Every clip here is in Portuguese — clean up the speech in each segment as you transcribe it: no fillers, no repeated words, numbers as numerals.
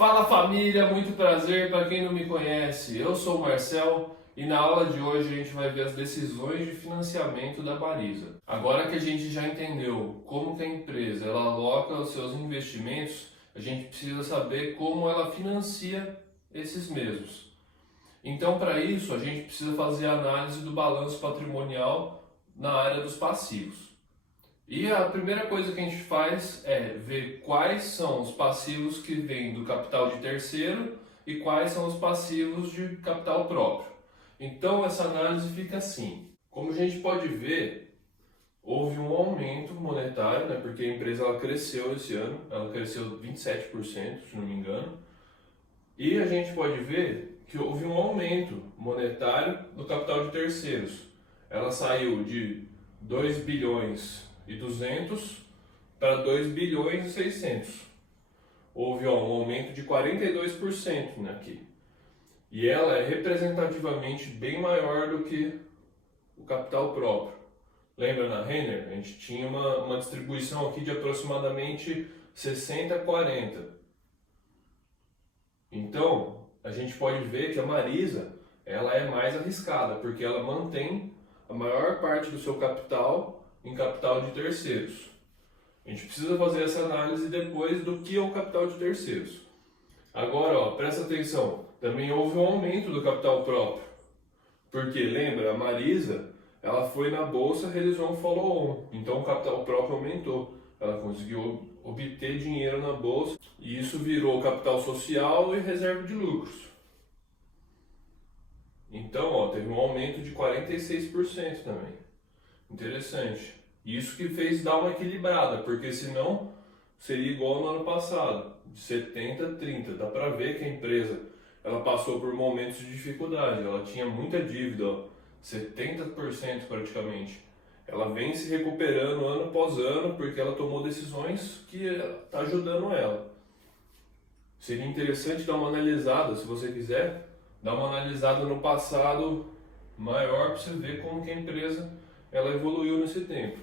Fala família, muito prazer. Para quem não me conhece, eu sou o Marcel e na aula de hoje a gente vai ver as decisões de financiamento da Marisa. Agora que a gente já entendeu como que a empresa ela aloca os seus investimentos, a gente precisa saber como ela financia esses mesmos. Então, para isso, a gente precisa fazer a análise do balanço patrimonial na área dos passivos. E a primeira coisa que a gente faz é ver quais são os passivos que vêm do capital de terceiro e quais são os passivos de capital próprio. Então essa análise fica assim. Como a gente pode ver, houve um aumento monetário, né, porque a empresa ela cresceu esse ano, ela cresceu 27%, se não me engano. E a gente pode ver que houve um aumento monetário no capital de terceiros. Ela saiu de 2 bilhões e 200 para 2 bilhões e 600. Houve um aumento de 42% aqui. E ela é representativamente bem maior do que o capital próprio. Lembra na Renner? A gente tinha uma distribuição aqui de aproximadamente 60-40. Então, a gente pode ver que a Marisa ela é mais arriscada, porque ela mantém a maior parte do seu capital em capital de terceiros. A gente precisa fazer essa análise depois do que é o capital de terceiros. Agora, presta atenção, também houve um aumento do capital próprio. Porque, lembra, a Marisa, ela foi na bolsa e realizou um follow-on. Então o capital próprio aumentou. Ela conseguiu obter dinheiro na bolsa e isso virou capital social e reserva de lucros. Então, teve um aumento de 46% também. Interessante. Isso que fez dar uma equilibrada, porque senão seria igual no ano passado, de 70 a 30. Dá para ver que a empresa ela passou por momentos de dificuldade, ela tinha muita dívida, 70% praticamente. Ela vem se recuperando ano após ano porque ela tomou decisões que está ajudando ela. Seria interessante dar uma analisada, se você quiser, dar uma analisada no passado maior para você ver como que a empresa ela evoluiu nesse tempo.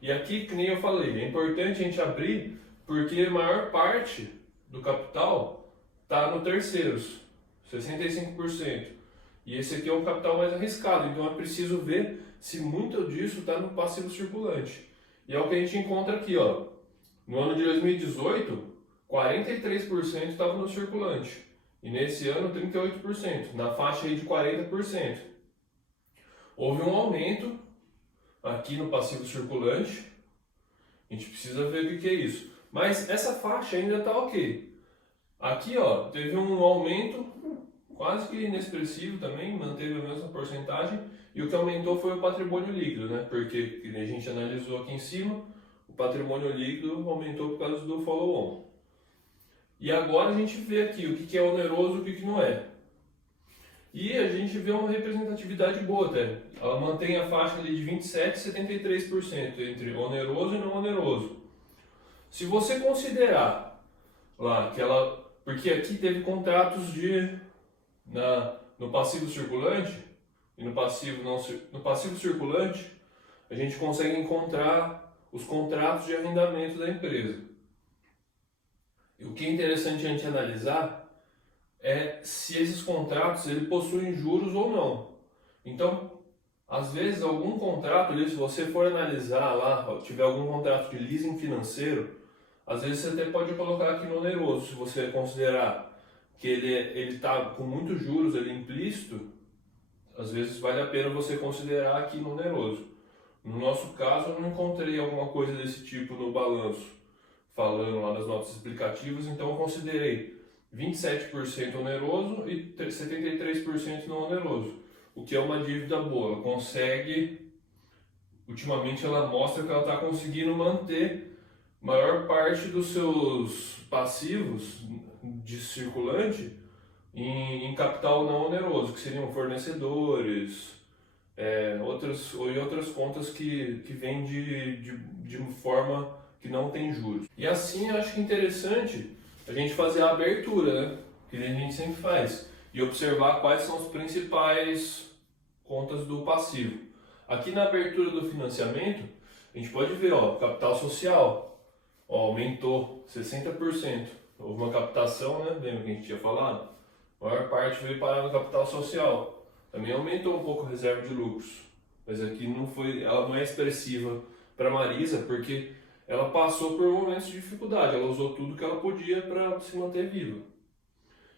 E aqui, que nem eu falei, é importante a gente abrir porque a maior parte do capital está no terceiros, 65%. E esse aqui é um capital mais arriscado, então é preciso ver se muito disso está no passivo circulante. E é o que a gente encontra aqui, no ano de 2018, 43% estava no circulante. E nesse ano, 38%, na faixa aí de 40%. Houve um aumento aqui no passivo circulante, a gente precisa ver o que é isso. Mas essa faixa ainda está ok. Aqui teve um aumento quase que inexpressivo também, manteve a mesma porcentagem, e o que aumentou foi o patrimônio líquido, né? Porque a gente analisou aqui em cima, o patrimônio líquido aumentou por causa do follow-on. E agora a gente vê aqui o que é oneroso e o que não é. E a gente vê uma representatividade boa até. Ela mantém a faixa ali de 27% e 73% entre oneroso e não oneroso. Se você considerar lá que ela... Porque aqui teve contratos no passivo circulante e no passivo circulante a gente consegue encontrar os contratos de arrendamento da empresa. E o que é interessante a gente analisar é se esses contratos ele possuem juros ou não. Então, às vezes algum contrato, se você for analisar lá, tiver algum contrato de leasing financeiro, às vezes você até pode colocar aqui no oneroso, se você considerar que ele está com muitos juros ali implícito, às vezes vale a pena você considerar aqui no oneroso. No nosso caso, eu não encontrei alguma coisa desse tipo no balanço, falando lá das notas explicativas, então eu considerei 27% oneroso e 73% não oneroso, o que é uma dívida boa. Ela consegue, ultimamente ela mostra que ela está conseguindo manter maior parte dos seus passivos de circulante em capital não oneroso, que seriam fornecedores, outras contas que vêm de forma que não tem juros. E assim eu acho que é interessante a gente fazer a abertura, né? Que a gente sempre faz, e observar quais são as principais contas do passivo. Aqui na abertura do financiamento, a gente pode ver, capital social, aumentou 60% houve uma captação, né? Lembra que a gente tinha falado? A maior parte veio parar no capital social. Também aumentou um pouco a reserva de lucros. Mas aqui não foi, ela não é expressiva para a Marisa, porque ela passou por momentos de dificuldade. Ela usou tudo que ela podia para se manter viva.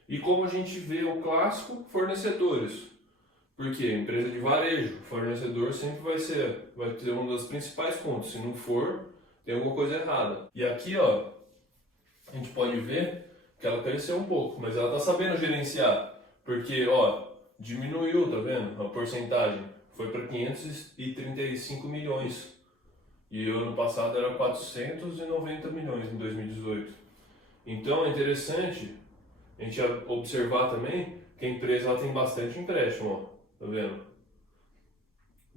E como a gente vê o clássico, fornecedores. Porque empresa de varejo, fornecedor sempre vai ter uma das principais contas. Se não for, tem alguma coisa errada. E aqui, ó, a gente pode ver que ela cresceu um pouco, mas ela tá sabendo gerenciar. Porque, ó, diminuiu, tá vendo? A porcentagem foi para 535 milhões. E o ano passado era 490 milhões em 2018. Então é interessante a gente observar também que a empresa ela tem bastante empréstimo, ó. Tá vendo?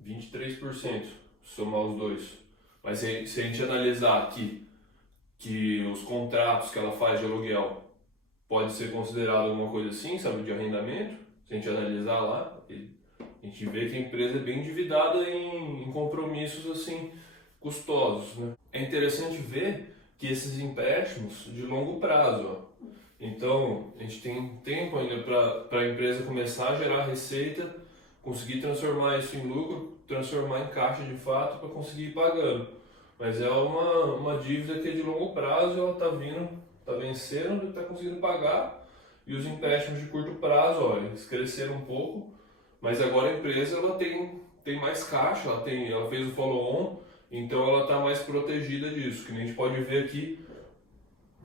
23%, somar os dois. Mas se a gente analisar aqui que os contratos que ela faz de aluguel pode ser considerado alguma coisa assim, sabe, de arrendamento, se a gente analisar lá, a gente vê que a empresa é bem endividada em compromissos assim custosos, né? É interessante ver que esses empréstimos de longo prazo, ó, então a gente tem tempo ainda para a empresa começar a gerar receita, conseguir transformar isso em lucro, transformar em caixa de fato para conseguir ir pagando. Mas é uma dívida que é de longo prazo, ela está vindo, está vencendo, está conseguindo pagar. E os empréstimos de curto prazo, olha, eles cresceram um pouco, mas agora a empresa ela tem mais caixa, ela fez o follow-on, então ela está mais protegida disso, que nem a gente pode ver aqui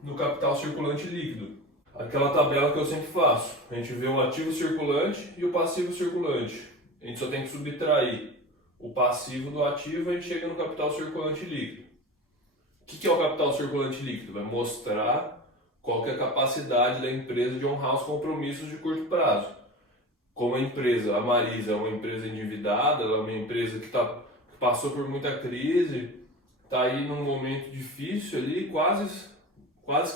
no capital circulante líquido. Aquela tabela que eu sempre faço, a gente vê o ativo circulante e o passivo circulante. A gente só tem que subtrair o passivo do ativo e a gente chega no capital circulante líquido. O que é o capital circulante líquido? Vai mostrar qual que é a capacidade da empresa de honrar os compromissos de curto prazo. Como a empresa, a Marisa é uma empresa endividada, ela é uma empresa que passou por muita crise, está aí num momento difícil ali, quase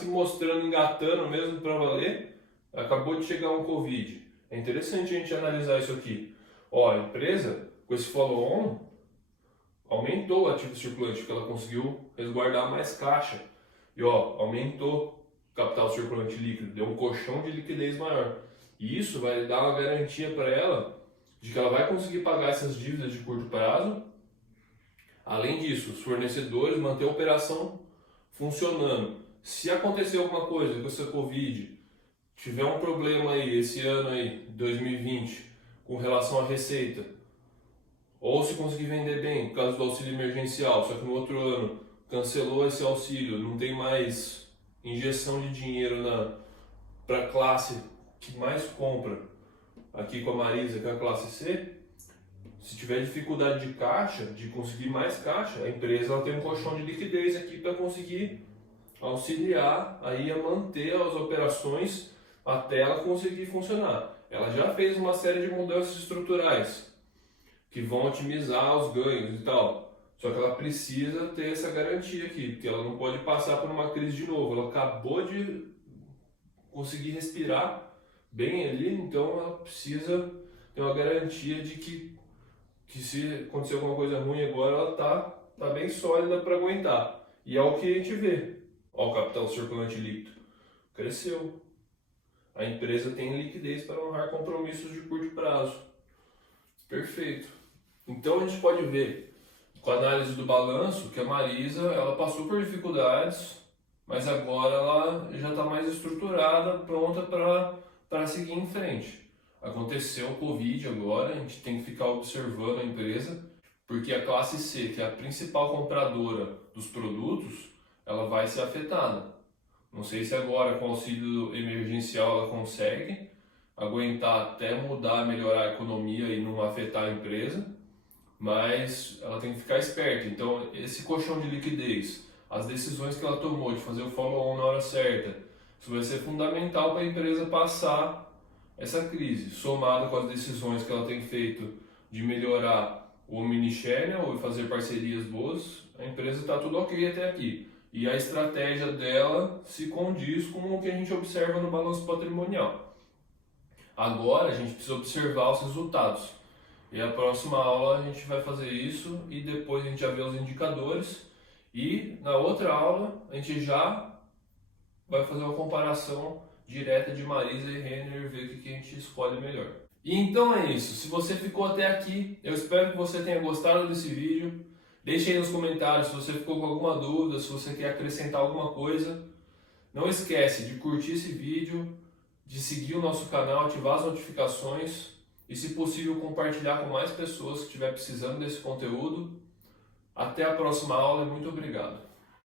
que mostrando, engatando mesmo para valer, acabou de chegar um Covid. É interessante a gente analisar isso aqui. Ó, a empresa, com esse follow-on, aumentou o ativo circulante, porque ela conseguiu resguardar mais caixa. E ó, aumentou o capital circulante líquido, deu um colchão de liquidez maior. E isso vai dar uma garantia para ela de que ela vai conseguir pagar essas dívidas de curto prazo. Além disso, os fornecedores manter a operação funcionando. Se acontecer alguma coisa com essa Covid, tiver um problema aí esse ano aí, 2020, com relação à receita, ou se conseguir vender bem por causa do auxílio emergencial, só que no outro ano cancelou esse auxílio, não tem mais injeção de dinheiro para a classe que mais compra aqui com a Marisa, que é a classe C, se tiver dificuldade de caixa, de conseguir mais caixa, a empresa ela tem um colchão de liquidez aqui para conseguir auxiliar aí a manter as operações até ela conseguir funcionar. Ela já fez uma série de mudanças estruturais que vão otimizar os ganhos e tal. Só que ela precisa ter essa garantia aqui, porque ela não pode passar por uma crise de novo. Ela acabou de conseguir respirar bem ali, então ela precisa ter uma garantia de que se acontecer alguma coisa ruim agora, ela tá bem sólida para aguentar. E é o que a gente vê. Ó, o capital circulante líquido cresceu. A empresa tem liquidez para honrar compromissos de curto prazo. Perfeito. Então a gente pode ver, com a análise do balanço, que a Marisa ela passou por dificuldades, mas agora ela já está mais estruturada, pronta para seguir em frente. Aconteceu o Covid agora, a gente tem que ficar observando a empresa, porque a classe C, que é a principal compradora dos produtos, ela vai ser afetada. Não sei se agora com o auxílio emergencial ela consegue aguentar até mudar, melhorar a economia e não afetar a empresa, mas ela tem que ficar esperta. Então esse colchão de liquidez, as decisões que ela tomou de fazer o follow-on na hora certa, isso vai ser fundamental para a empresa passar essa crise, somada com as decisões que ela tem feito de melhorar o omnichannel e fazer parcerias boas, a empresa está tudo ok até aqui. E a estratégia dela se condiz com o que a gente observa no balanço patrimonial. Agora a gente precisa observar os resultados. E a próxima aula a gente vai fazer isso e depois a gente já vê os indicadores. E na outra aula a gente já vai fazer uma comparação direta de Marisa e Renner e ver o que a gente escolhe melhor. E então é isso. Se você ficou até aqui, eu espero que você tenha gostado desse vídeo. Deixe aí nos comentários se você ficou com alguma dúvida, se você quer acrescentar alguma coisa. Não esquece de curtir esse vídeo, de seguir o nosso canal, ativar as notificações e, se possível, compartilhar com mais pessoas que estiver precisando desse conteúdo. Até a próxima aula e muito obrigado.